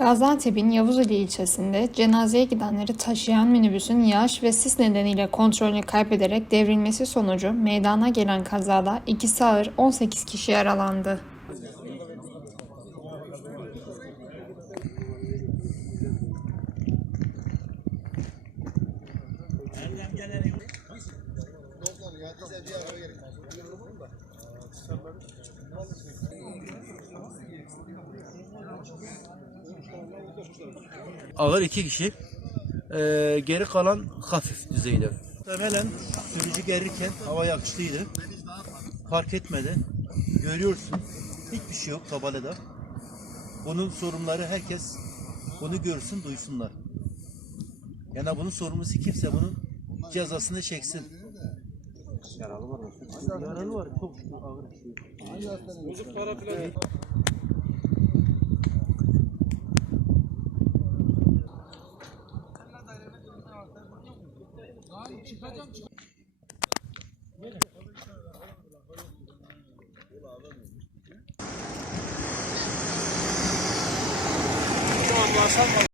Gaziantep'in Yavuzeli ilçesinde cenazeye gidenleri taşıyan minibüsün yağış ve sis nedeniyle kontrolünü kaybederek devrilmesi sonucu meydana gelen kazada ikisi ağır 18 kişi yaralandı. Ağır iki kişi. Ee, geri kalan hafif düzeyde. Muhtemelen sürücü gelirken hava yakışlıydı. Fark etmedi. Görüyorsun. Hiçbir şey yok tabelada. Bunun sorumluları herkes bunu görsün, duysunlar. Yani bunun sorumlusu kimse bunun cezasını çeksin. Yaralı var mı? Yaralı var. Çok ağır bir şey. Çıkacağım çıkacağım. Tamam,